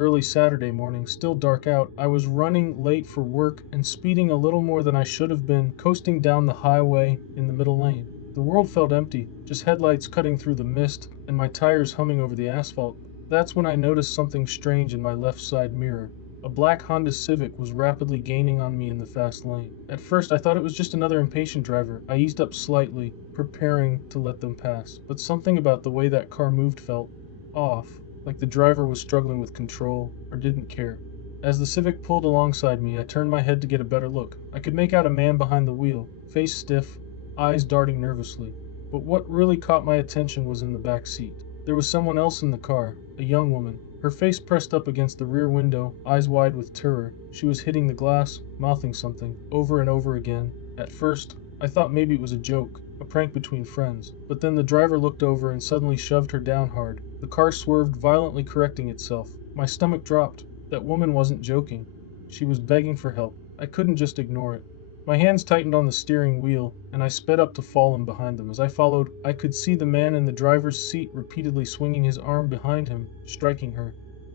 early Saturday morning, still dark out. I was running late for work and speeding a little more than I should have been, coasting down the highway in the middle lane. The world felt empty, just headlights cutting through the mist and my tires humming over the asphalt. That's when I noticed something strange in my left side mirror. A black Honda Civic was rapidly gaining on me in the fast lane. At first, I thought it was just another impatient driver. I eased up slightly, preparing to let them pass. But something about the way that car moved felt off, like the driver was struggling with control or didn't care. As the Civic pulled alongside me, I turned my head to get a better look. I could make out a man behind the wheel, face stiff, eyes darting nervously. But what really caught my attention was in the back seat. There was someone else in the car, a young woman. Her face pressed up against the rear window, eyes wide with terror. She was hitting the glass, mouthing something, over and over again. At first, I thought maybe it was a joke, a prank between friends. But then the driver looked over and suddenly shoved her down hard. The car swerved, violently correcting itself. My stomach dropped. That woman wasn't joking. She was begging for help. I couldn't just ignore it. My hands tightened on the steering wheel, and I sped up to fall in behind them. As I followed, I could see the man in the driver's seat repeatedly swinging his arm behind him, striking her.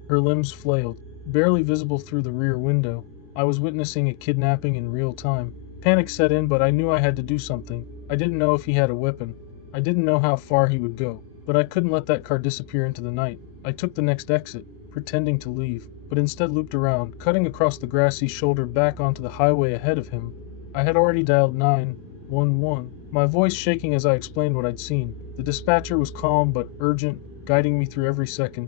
Her limbs flailed, barely visible through the rear window. I was witnessing a kidnapping in real time. Panic set in, but I knew I had to do something. I didn't know if he had a weapon. I didn't know how far he would go, but I couldn't let that car disappear into the night. I took the next exit, pretending to leave, but instead looped around, cutting across the grassy shoulder back onto the highway ahead of him. I had already dialed 911, my voice shaking as I explained what I'd seen. The dispatcher was calm but urgent, guiding me through every second.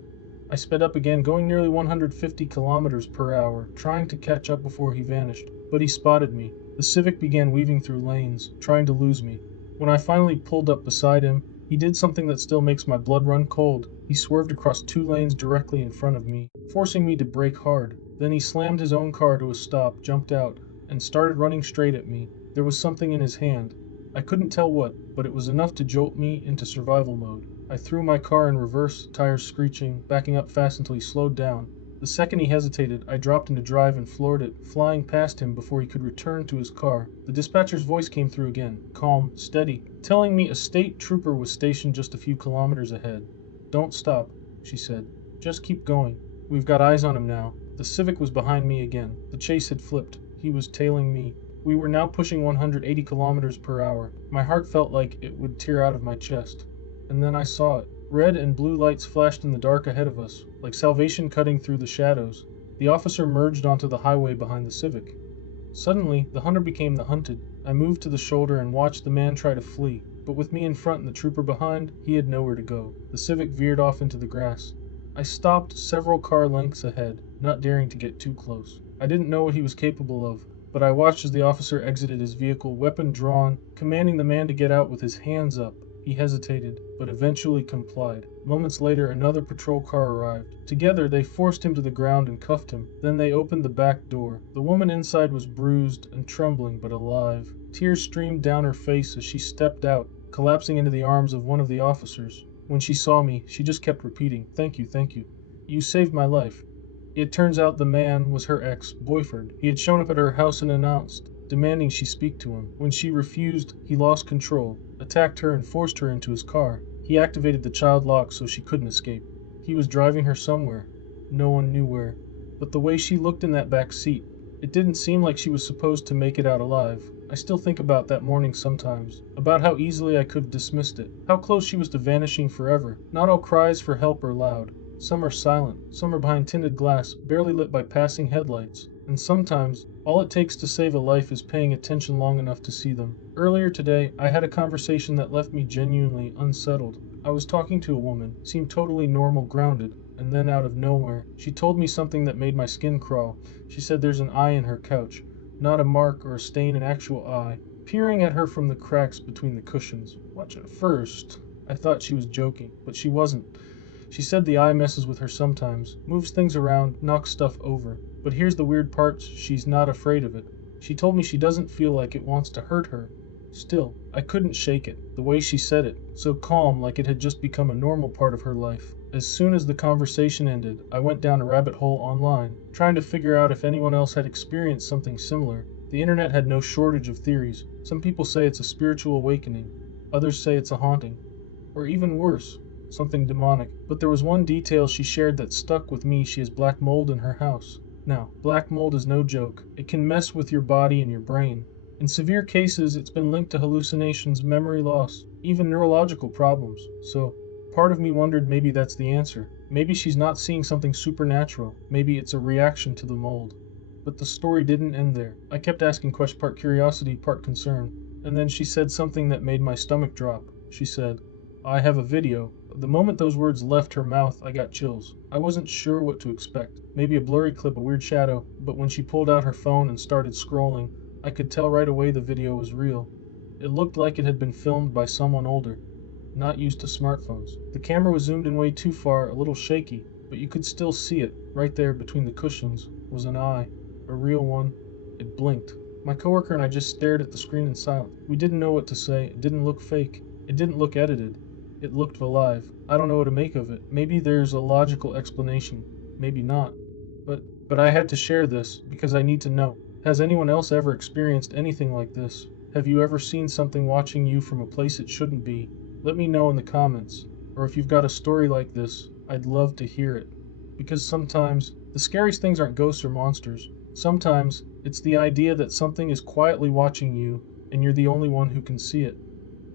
I sped up again, going nearly 150 kilometers per hour, trying to catch up before he vanished. But he spotted me. The Civic began weaving through lanes, trying to lose me. When I finally pulled up beside him, he did something that still makes my blood run cold. He swerved across 2 lanes directly in front of me, forcing me to brake hard. Then he slammed his own car to a stop, jumped out, and started running straight at me. There was something in his hand. I couldn't tell what, but it was enough to jolt me into survival mode. I threw my car in reverse, tires screeching, backing up fast until he slowed down. The second he hesitated, I dropped into drive and floored it, flying past him before he could return to his car. The dispatcher's voice came through again, calm, steady, telling me a state trooper was stationed just a few kilometers ahead. "Don't stop," she said. "Just keep going. We've got eyes on him now." The Civic was behind me again. The chase had flipped. He was tailing me. We were now pushing 180 kilometers per hour. My heart felt like it would tear out of my chest. And then I saw it. Red and blue lights flashed in the dark ahead of us, like salvation cutting through the shadows. The officer merged onto the highway behind the Civic. Suddenly, the hunter became the hunted. I moved to the shoulder and watched the man try to flee, but with me in front and the trooper behind, he had nowhere to go. The Civic veered off into the grass. I stopped several car lengths ahead, not daring to get too close. I didn't know what he was capable of, but I watched as the officer exited his vehicle, weapon drawn, commanding the man to get out with his hands up. He hesitated, but eventually complied. Moments later, another patrol car arrived. Together, they forced him to the ground and cuffed him. Then they opened the back door. The woman inside was bruised and trembling, but alive. Tears streamed down her face as she stepped out, collapsing into the arms of one of the officers. When she saw me, she just kept repeating, "Thank you, thank you. You saved my life." It turns out the man was her ex-boyfriend. He had shown up at her house and announced, demanding she speak to him. When she refused, he lost control, attacked her and forced her into his car. He activated the child lock so she couldn't escape. He was driving her somewhere. No one knew where. But the way she looked in that back seat, it didn't seem like she was supposed to make it out alive. I still think about that morning sometimes, about how easily I could have dismissed it, how close she was to vanishing forever. Not all cries for help are loud. Some are silent, some are behind tinted glass, barely lit by passing headlights. And sometimes, all it takes to save a life is paying attention long enough to see them. Earlier today, I had a conversation that left me genuinely unsettled. I was talking to a woman, seemed totally normal, grounded, and then out of nowhere, she told me something that made my skin crawl. She said there's an eye in her couch, not a mark or a stain, an actual eye, peering at her from the cracks between the cushions. Watch at first. I thought she was joking, but she wasn't. She said the eye messes with her sometimes, moves things around, knocks stuff over. But here's the weird part, she's not afraid of it. She told me she doesn't feel like it wants to hurt her. Still, I couldn't shake it, the way she said it, so calm like it had just become a normal part of her life. As soon as the conversation ended, I went down a rabbit hole online, trying to figure out if anyone else had experienced something similar. The internet had no shortage of theories. Some people say it's a spiritual awakening, others say it's a haunting, or even worse, something demonic. But there was one detail she shared that stuck with me. She has black mold in her house. Now, black mold is no joke. It can mess with your body and your brain. In severe cases, it's been linked to hallucinations, memory loss, even neurological problems. So, part of me wondered maybe that's the answer. Maybe she's not seeing something supernatural. Maybe it's a reaction to the mold. But the story didn't end there. I kept asking questions, part curiosity, part concern. And then she said something that made my stomach drop. She said, "I have a video." The moment those words left her mouth, I got chills. I wasn't sure what to expect. Maybe a blurry clip, a weird shadow. But when she pulled out her phone and started scrolling, I could tell right away the video was real. It looked like it had been filmed by someone older, not used to smartphones. The camera was zoomed in way too far, a little shaky, but you could still see it. Right there between the cushions was an eye, a real one. It blinked. My coworker and I just stared at the screen in silence. We didn't know what to say. It didn't look fake. It didn't look edited. It looked alive. I don't know what to make of it. Maybe there's a logical explanation. Maybe not. But I had to share this because I need to know. Has anyone else ever experienced anything like this? Have you ever seen something watching you from a place it shouldn't be? Let me know in the comments. Or if you've got a story like this, I'd love to hear it. Because sometimes, the scariest things aren't ghosts or monsters. Sometimes, it's the idea that something is quietly watching you, and you're the only one who can see it.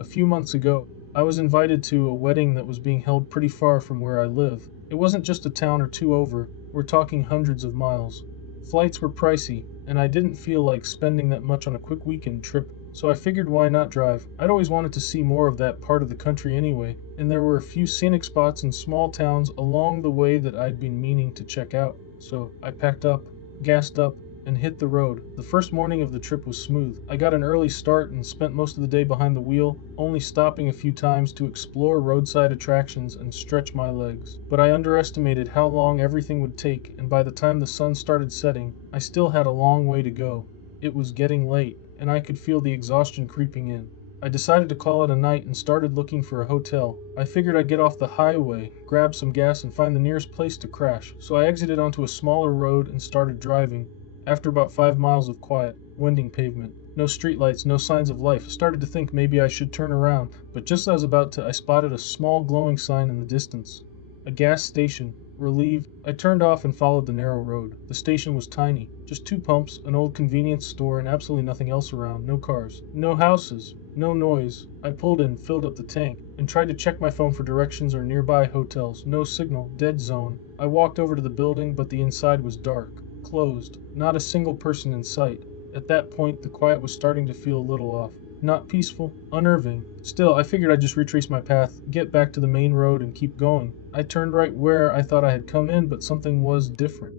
A few months ago, I was invited to a wedding that was being held pretty far from where I live. It wasn't just a town or two over, we're talking hundreds of miles. Flights were pricey, and I didn't feel like spending that much on a quick weekend trip, so I figured why not drive. I'd always wanted to see more of that part of the country anyway, and there were a few scenic spots and small towns along the way that I'd been meaning to check out. So I packed up, gassed up, and hit the road. The first morning of the trip was smooth. I got an early start and spent most of the day behind the wheel, only stopping a few times to explore roadside attractions and stretch my legs. But I underestimated how long everything would take, and by the time the sun started setting, I still had a long way to go. It was getting late, and I could feel the exhaustion creeping in. I decided to call it a night and started looking for a hotel. I figured I'd get off the highway, grab some gas, and find the nearest place to crash. So I exited onto a smaller road and started driving. After about 5 miles of quiet, winding pavement, no streetlights, no signs of life, I started to think maybe I should turn around, but just as I was about to, I spotted a small glowing sign in the distance. A gas station. Relieved, I turned off and followed the narrow road. The station was tiny, just 2 pumps, an old convenience store, and absolutely nothing else around. No cars, no houses, no noise. I pulled in, filled up the tank, and tried to check my phone for directions or nearby hotels. No signal, dead zone. I walked over to the building, but the inside was dark. Closed. Not a single person in sight. At that point, the quiet was starting to feel a little off. Not peaceful, unnerving. Still, I figured I'd just retrace my path, get back to the main road, and keep going. I turned right where I thought I had come in, but something was different.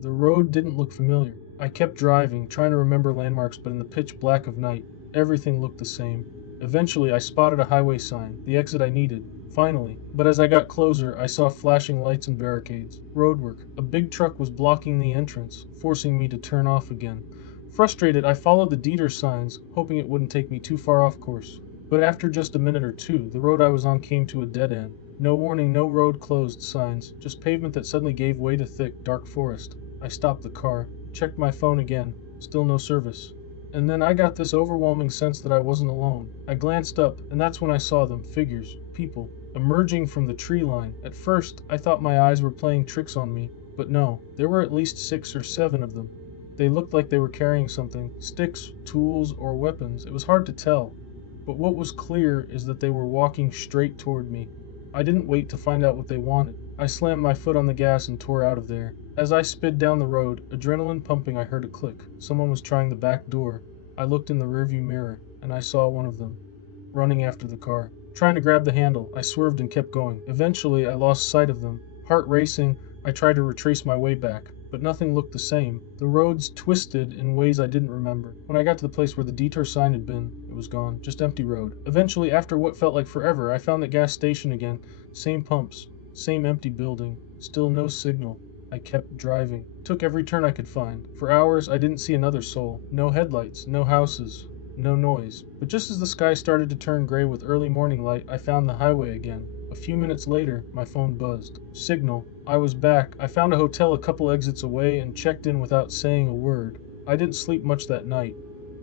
The road didn't look familiar. I kept driving, trying to remember landmarks, but in the pitch black of night, everything looked the same. Eventually, I spotted a highway sign, the exit I needed. Finally, but as I got closer, I saw flashing lights and barricades. Roadwork. A big truck was blocking the entrance, forcing me to turn off again. Frustrated, I followed the Dieter signs, hoping it wouldn't take me too far off course. But after just a minute or two, the road I was on came to a dead end. No warning, no road closed signs, just pavement that suddenly gave way to thick, dark forest. I stopped the car, checked my phone again, still no service. And then I got this overwhelming sense that I wasn't alone. I glanced up, and that's when I saw them, figures, people, emerging from the tree line. At first, I thought my eyes were playing tricks on me, but no, there were at least 6 or 7 of them. They looked like they were carrying something, sticks, tools, or weapons. It was hard to tell, but what was clear is that they were walking straight toward me. I didn't wait to find out what they wanted. I slammed my foot on the gas and tore out of there. As I sped down the road, adrenaline pumping, I heard a click. Someone was trying the back door. I looked in the rearview mirror, and I saw one of them, running after the car. Trying to grab the handle, I swerved and kept going. Eventually, I lost sight of them. Heart racing, I tried to retrace my way back, but nothing looked the same. The roads twisted in ways I didn't remember. When I got to the place where the detour sign had been, it was gone. Just empty road. Eventually, after what felt like forever, I found the gas station again. Same pumps, same empty building, still no signal. I kept driving. Took every turn I could find. For hours, I didn't see another soul. No headlights, no houses, no noise. But just as the sky started to turn gray with early morning light, I found the highway again. A few minutes later, my phone buzzed. Signal. I was back. I found a hotel a couple exits away and checked in without saying a word. I didn't sleep much that night.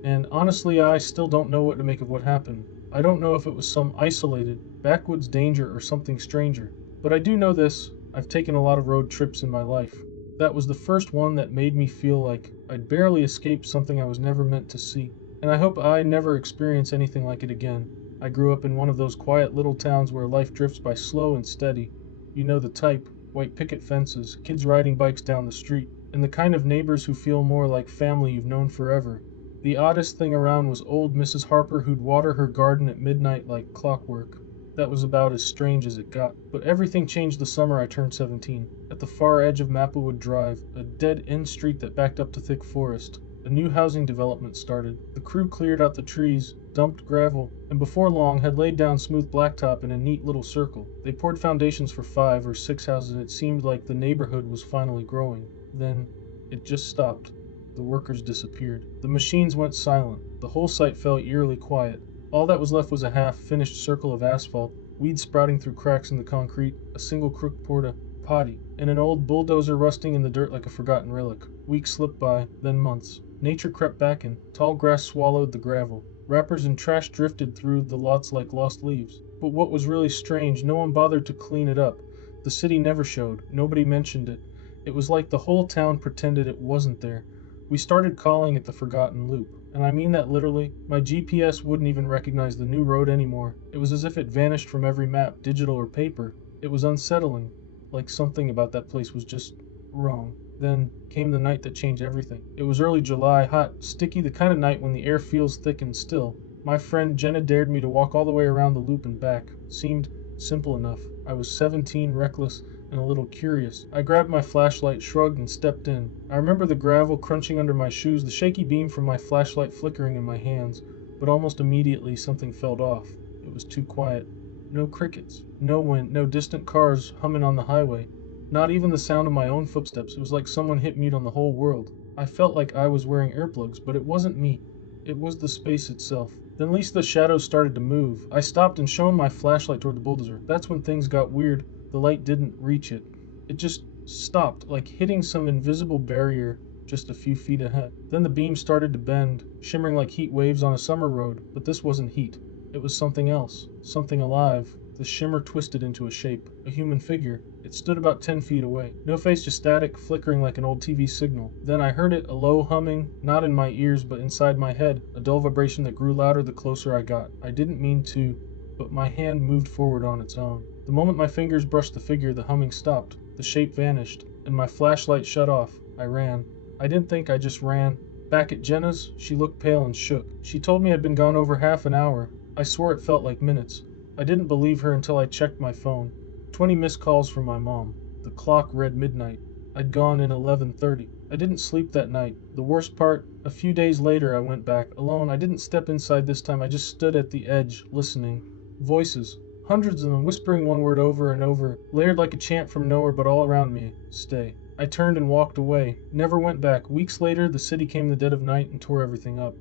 And honestly, I still don't know what to make of what happened. I don't know if it was some isolated, backwoods danger or something stranger. But I do know this, I've taken a lot of road trips in my life. That was the first one that made me feel like I'd barely escaped something I was never meant to see. And I hope I never experience anything like it again. I grew up in one of those quiet little towns where life drifts by slow and steady. You know the type: white picket fences, kids riding bikes down the street, and the kind of neighbors who feel more like family you've known forever. The oddest thing around was old Mrs. Harper, who'd water her garden at midnight like clockwork. That was about as strange as it got. But everything changed the summer I turned 17. At the far edge of Maplewood Drive, a dead-end street that backed up to thick forest, a new housing development started. The crew cleared out the trees, dumped gravel, and before long had laid down smooth blacktop in a neat little circle. They poured foundations for 5 or 6 houses, and it seemed like the neighborhood was finally growing. Then it just stopped. The workers disappeared. The machines went silent. The whole site fell eerily quiet. All that was left was a half-finished circle of asphalt, weeds sprouting through cracks in the concrete, a single crook porta-potty, and an old bulldozer rusting in the dirt like a forgotten relic. Weeks slipped by, then months. Nature crept back in. Tall grass swallowed the gravel. Wrappers and trash drifted through the lots like lost leaves. But what was really strange, no one bothered to clean it up. The city never showed. Nobody mentioned it. It was like the whole town pretended it wasn't there. We started calling it the Forgotten Loop. And I mean that literally. My GPS wouldn't even recognize the new road anymore. It was as if it vanished from every map, digital or paper. It was unsettling, like something about that place was just wrong. Then came the night that changed everything. It was early July, hot, sticky, the kind of night when the air feels thick and still. My friend Jenna dared me to walk all the way around the loop and back. Seemed simple enough. I was 17, reckless, and a little curious. I grabbed my flashlight, shrugged, and stepped in. I remember the gravel crunching under my shoes, the shaky beam from my flashlight flickering in my hands, but almost immediately something felt off. It was too quiet. No crickets, no wind, no distant cars humming on the highway. Not even the sound of my own footsteps. It was like someone hit mute on the whole world. I felt like I was wearing earplugs, but it wasn't me. It was the space itself. Then at least the shadows started to move. I stopped and shone my flashlight toward the bulldozer. That's when things got weird. The light didn't reach it. It just stopped, like hitting some invisible barrier just a few feet ahead. Then the beam started to bend, shimmering like heat waves on a summer road. But this wasn't heat. It was something else, something alive. The shimmer twisted into a shape, a human figure. It stood about 10 feet away. No face, just static, flickering like an old TV signal. Then I heard it, a low humming, not in my ears but inside my head, a dull vibration that grew louder the closer I got. I didn't mean to, but my hand moved forward on its own. The moment my fingers brushed the figure, the humming stopped. The shape vanished, and my flashlight shut off. I ran. I didn't think, I just ran. Back at Jenna's, she looked pale and shook. She told me I'd been gone over half an hour. I swore it felt like minutes. I didn't believe her until I checked my phone. 20 missed calls from my mom. The clock read midnight. I'd gone at 11:30. I didn't sleep that night. The worst part, a few days later I went back, alone. I didn't step inside this time. I just stood at the edge, listening. Voices. Hundreds of them, whispering one word over and over, layered like a chant from nowhere but all around me. Stay. I turned and walked away. Never went back. Weeks later, the city came in the dead of night and tore everything up.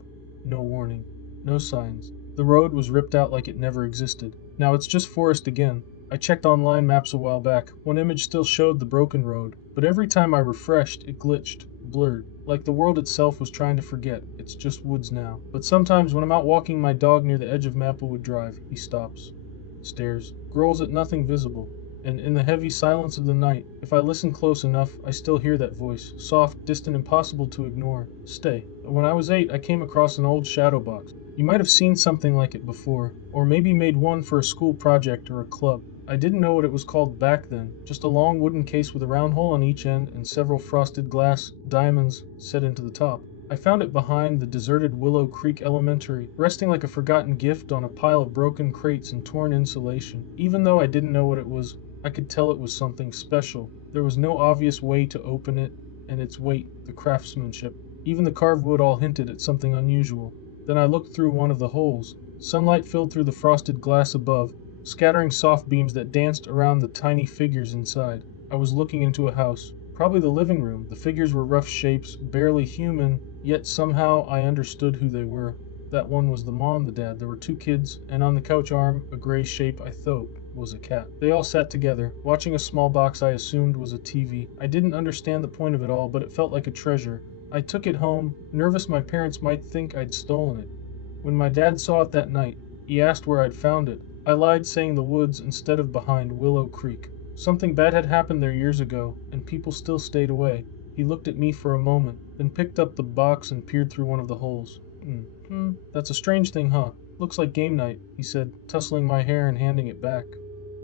No warning. No signs. The road was ripped out like it never existed. Now it's just forest again. I checked online maps a while back. One image still showed the broken road, but every time I refreshed, it glitched, blurred, like the world itself was trying to forget. It's just woods now. But sometimes when I'm out walking my dog near the edge of Maplewood Drive, he stops, stares, growls at nothing visible. And in the heavy silence of the night, if I listen close enough, I still hear that voice, soft, distant, impossible to ignore. Stay. When I was 8, I came across an old shadow box. You might have seen something like it before, or maybe made one for a school project or a club. I didn't know what it was called back then, just a long wooden case with a round hole on each end and several frosted glass diamonds set into the top. I found it behind the deserted Willow Creek Elementary, resting like a forgotten gift on a pile of broken crates and torn insulation. Even though I didn't know what it was, I could tell it was something special. There was no obvious way to open it, and its weight, the craftsmanship, even the carved wood all hinted at something unusual. Then I looked through one of the holes. Sunlight filled through the frosted glass above, scattering soft beams that danced around the tiny figures inside. I was looking into a house, probably the living room. The figures were rough shapes, barely human, yet somehow I understood who they were. That one was the mom, the dad. There were 2 kids, and on the couch arm, a gray shape I thought was a cat. They all sat together, watching a small box I assumed was a TV. I didn't understand the point of it all, but it felt like a treasure. I took it home, nervous my parents might think I'd stolen it. When my dad saw it that night, He asked where I'd found it. I lied, saying the woods instead of behind Willow Creek. Something bad had happened there years ago, and people still stayed away. He looked at me for a moment, then picked up the box and peered through one of the holes. That's a strange thing, huh? Looks like game night, he said, tussling my hair and handing it back.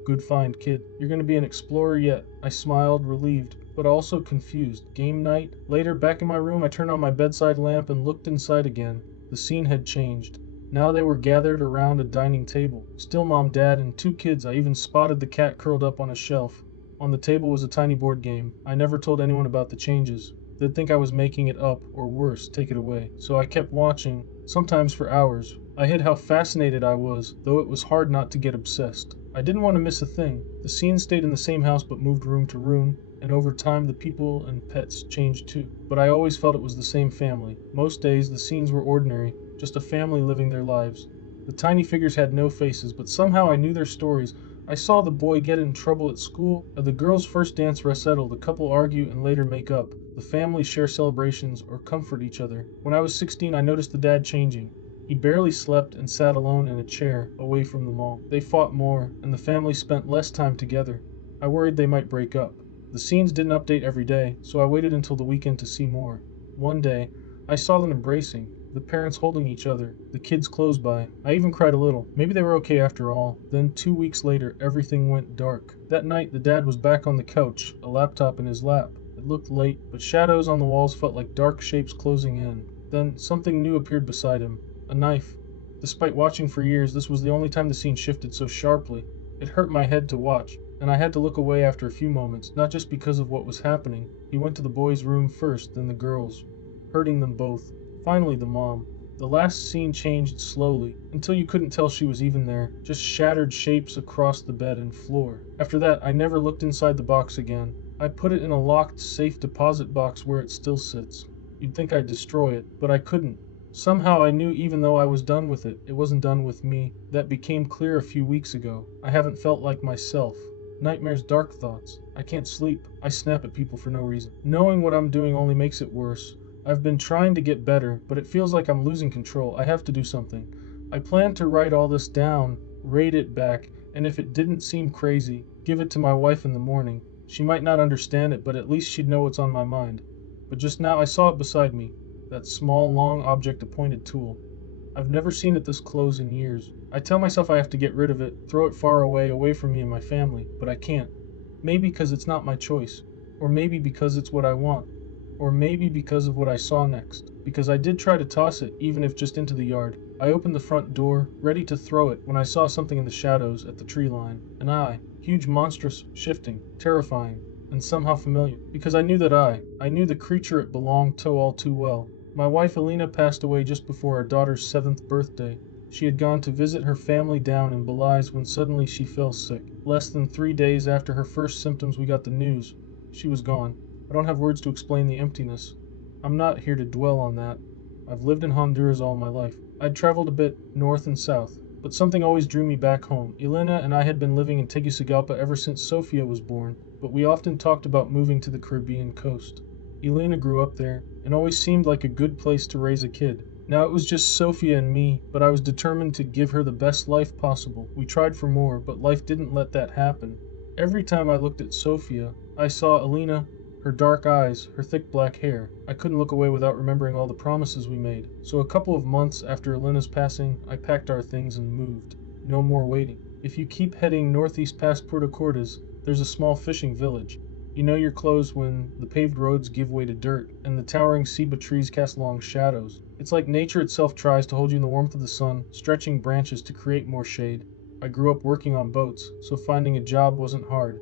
Good find, kid. You're going to be an explorer yet. I smiled, relieved, but also confused. Game night? Later, back in my room, I turned on my bedside lamp and looked inside again. The scene had changed. Now they were gathered around a dining table. Still mom, dad, and two kids. I even spotted the cat curled up on a shelf. On the table was a tiny board game. I never told anyone about the changes. They'd think I was making it up, or worse, take it away. So I kept watching, sometimes for hours. I hid how fascinated I was, though it was hard not to get obsessed. I didn't want to miss a thing. The scene stayed in the same house but moved room to room, and over time the people and pets changed too. But I always felt it was the same family. Most days the scenes were ordinary, just a family living their lives. The tiny figures had no faces, but somehow I knew their stories. I saw the boy get in trouble at school, the girl's first dance recital, the couple argue and later make up, the family share celebrations or comfort each other. When I was 16, I noticed the dad changing. He barely slept and sat alone in a chair, away from them all. They fought more, and the family spent less time together. I worried they might break up. The scenes didn't update every day, so I waited until the weekend to see more. One day, I saw them embracing, the parents holding each other, the kids close by. I even cried a little. Maybe they were okay after all. Then 2 weeks later, everything went dark. That night, the dad was back on the couch, a laptop in his lap. It looked late, but shadows on the walls felt like dark shapes closing in. Then something new appeared beside him. A knife. Despite watching for years, this was the only time the scene shifted so sharply. It hurt my head to watch, and I had to look away after a few moments, not just because of what was happening. He went to the boys' room first, then the girls', hurting them both. Finally, the mom. The last scene changed slowly, until you couldn't tell she was even there, just shattered shapes across the bed and floor. After that, I never looked inside the box again. I put it in a locked, safe deposit box where it still sits. You'd think I'd destroy it, but I couldn't. Somehow I knew even though I was done with it, it wasn't done with me. That became clear a few weeks ago. I haven't felt like myself. Nightmares, dark thoughts. I can't sleep. I snap at people for no reason. Knowing what I'm doing only makes it worse. I've been trying to get better, but it feels like I'm losing control. I have to do something. I plan to write all this down, rate it back, and if it didn't seem crazy, give it to my wife in the morning. She might not understand it, but at least she'd know what's on my mind. But just now I saw it beside me. That small, long object, a pointed tool. I've never seen it this close in years. I tell myself I have to get rid of it, throw it far away from me and my family, but I can't. Maybe because it's not my choice, or maybe because it's what I want, or maybe because of what I saw next. Because I did try to toss it, even if just into the yard. I opened the front door, ready to throw it, when I saw something in the shadows at the tree line. An eye, huge, monstrous, shifting, terrifying, and somehow familiar. Because I knew I knew the creature it belonged to all too well. My wife Alina passed away just before our daughter's 7th birthday. She had gone to visit her family down in Belize when suddenly she fell sick. Less than 3 days after her first symptoms, we got the news. She was gone. I don't have words to explain the emptiness. I'm not here to dwell on that. I've lived in Honduras all my life. I'd traveled a bit north and south, but something always drew me back home. Elena and I had been living in Tegucigalpa ever since Sofia was born, but we often talked about moving to the Caribbean coast. Elena grew up there, and always seemed like a good place to raise a kid. Now it was just Sofia and me, but I was determined to give her the best life possible. We tried for more, but life didn't let that happen. Every time I looked at Sofia, I saw Alina, her dark eyes, her thick black hair. I couldn't look away without remembering all the promises we made. So a couple of months after Elena's passing, I packed our things and moved. No more waiting. If you keep heading northeast past Puerto Cortes, there's a small fishing village. You know you're close when the paved roads give way to dirt, and the towering ceiba trees cast long shadows. It's like nature itself tries to hold you in the warmth of the sun, stretching branches to create more shade. I grew up working on boats, so finding a job wasn't hard.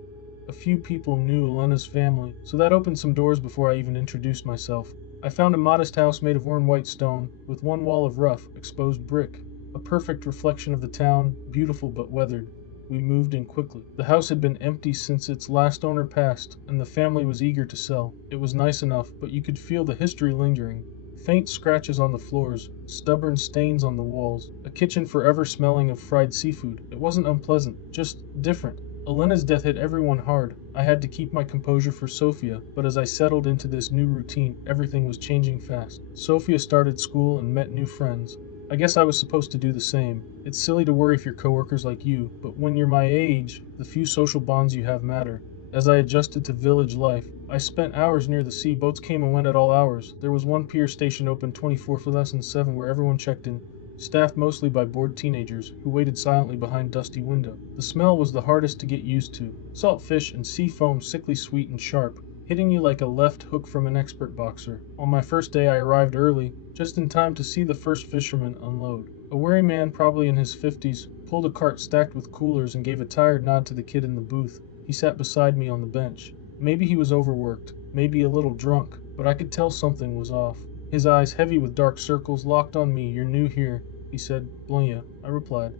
A few people knew Elena's family, so that opened some doors before I even introduced myself. I found a modest house made of worn white stone, with one wall of rough, exposed brick. A perfect reflection of the town, beautiful but weathered. We moved in quickly. The house had been empty since its last owner passed, and the family was eager to sell. It was nice enough, but you could feel the history lingering. Faint scratches on the floors, stubborn stains on the walls, a kitchen forever smelling of fried seafood. It wasn't unpleasant, just different. Elena's death hit everyone hard. I had to keep my composure for Sofia, but as I settled into this new routine, everything was changing fast. Sofia started school and met new friends. I guess I was supposed to do the same. It's silly to worry if your coworkers like you, but when you're my age, the few social bonds you have matter. As I adjusted to village life, I spent hours near the sea. Boats came and went at all hours. There was one pier station open 24/7 where everyone checked in, staffed mostly by bored teenagers who waited silently behind dusty window. The smell was the hardest to get used to. Salt fish and sea foam sickly sweet and sharp, hitting you like a left hook from an expert boxer. On my first day I arrived early, just in time to see the first fisherman unload. A weary man, probably in his 50s, pulled a cart stacked with coolers and gave a tired nod to the kid in the booth. He sat beside me on the bench. Maybe he was overworked, maybe a little drunk, but I could tell something was off. His eyes, heavy with dark circles, locked on me. "You're new here," he said. "Blunya," I replied.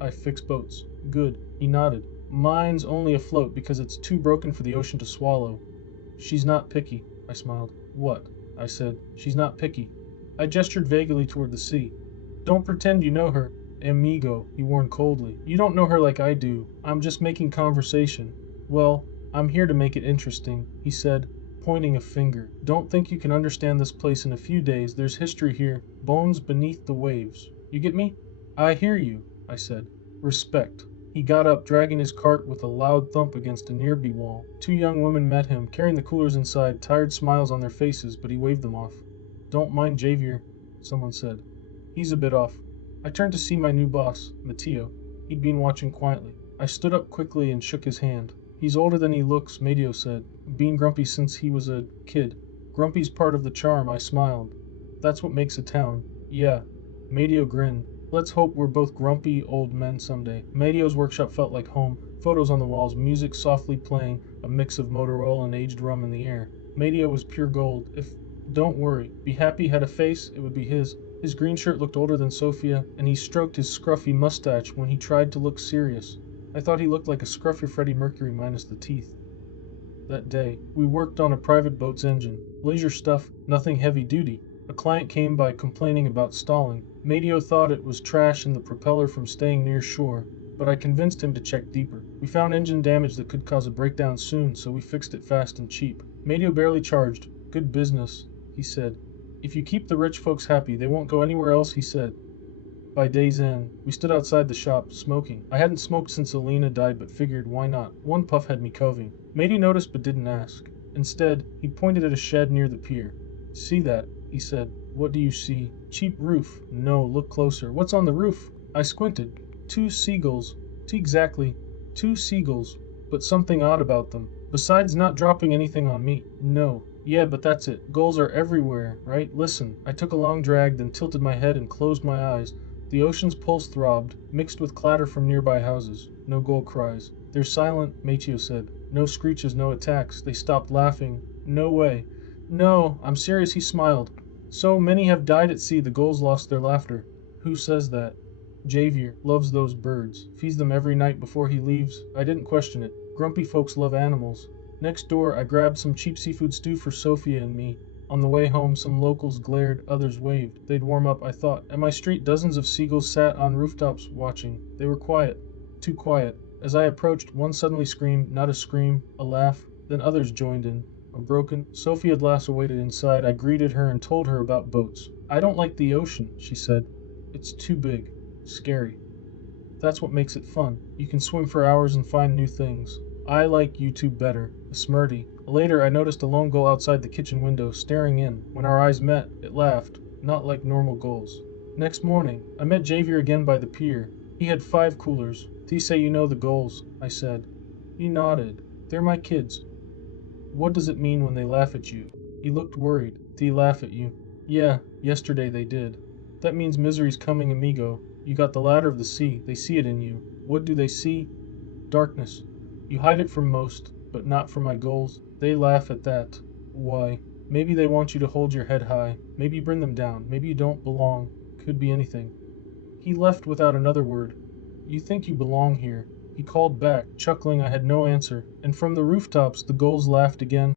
"I fix boats." "Good." He nodded. "Mine's only afloat because it's too broken for the ocean to swallow." "She's not picky," I smiled. "What?" I said. "She's not picky." I gestured vaguely toward the sea. "Don't pretend you know her, amigo," he warned coldly. "You don't know her like I do. I'm just making conversation." "Well, I'm here to make it interesting," he said, pointing a finger. "Don't think you can understand this place in a few days. There's history here, bones beneath the waves. You get me?" "I hear you," I said. "Respect." He got up, dragging his cart with a loud thump against a nearby wall. Two young women met him, carrying the coolers inside, tired smiles on their faces, but he waved them off. "Don't mind Javier," someone said. "He's a bit off." I turned to see my new boss, Matteo. He'd been watching quietly. I stood up quickly and shook his hand. "He's older than he looks," Matteo said. "Been grumpy since he was a kid." "Grumpy's part of the charm," I smiled. "That's what makes a town." "Yeah." Matteo grinned. "Let's hope we're both grumpy old men someday." Matteo's workshop felt like home. Photos on the walls, music softly playing, a mix of Motorola and aged rum in the air. Matteo was pure gold. If "Don't worry, be happy" had a face, it would be his. His green shirt looked older than Sophia, and he stroked his scruffy mustache when he tried to look serious. I thought he looked like a scruffier Freddie Mercury minus the teeth. That day, we worked on a private boat's engine. Leisure stuff, nothing heavy duty. A client came by complaining about stalling. Matteo thought it was trash in the propeller from staying near shore, but I convinced him to check deeper. We found engine damage that could cause a breakdown soon, so we fixed it fast and cheap. Matteo barely charged. "Good business," he said. "If you keep the rich folks happy, they won't go anywhere else," he said. By day's end, we stood outside the shop, smoking. I hadn't smoked since Alina died, but figured, why not? One puff had me coving. Matey noticed but didn't ask. Instead, he pointed at a shed near the pier. "See that?" he said. "What do you see?" "Cheap roof." "No, look closer." "What's on the roof?" I squinted. Two seagulls. Exactly. Two seagulls. But something odd about them. Besides not dropping anything on me. No. Yeah, but that's it. Gulls are everywhere, right? Listen. I took a long drag, then tilted my head and closed my eyes. The ocean's pulse throbbed, mixed with clatter from nearby houses. No gull cries. "They're silent," Machio said. "No screeches, no attacks. They stopped laughing." "No way." "No, I'm serious," he smiled. "So many have died at sea, the gulls lost their laughter." "Who says that?" "Javier loves those birds. Feeds them every night before he leaves." I didn't question it. Grumpy folks love animals. Next door, I grabbed some cheap seafood stew for Sophia and me. On the way home, some locals glared, others waved. They'd warm up, I thought. At my street, dozens of seagulls sat on rooftops watching. They were quiet. Too quiet. As I approached, one suddenly screamed, not a scream, a laugh. Then others joined in. A broken. Sophia at last waited inside. I greeted her and told her about boats. "I don't like the ocean," she said. "It's too big. Scary. That's what makes it fun. You can swim for hours and find new things. I like you two better." A smirty. Later, I noticed a lone gull outside the kitchen window, staring in. When our eyes met, it laughed, not like normal gulls. Next morning, I met Javier again by the pier. He had 5 coolers. "They say you know the gulls," I said. He nodded. "They're my kids." "What does it mean when they laugh at you?" He looked worried. "They laugh at you?" "Yeah, yesterday they did." "That means misery's coming, amigo. You got the ladder of the sea. They see it in you." "What do they see?" "Darkness. You hide it from most, but not from my gulls. They laugh at that." "Why?" "Maybe they want you to hold your head high. Maybe you bring them down. Maybe you don't belong. Could be anything." He left without another word. "You think you belong here." He called back, chuckling I had no answer, and from the rooftops the gulls laughed again.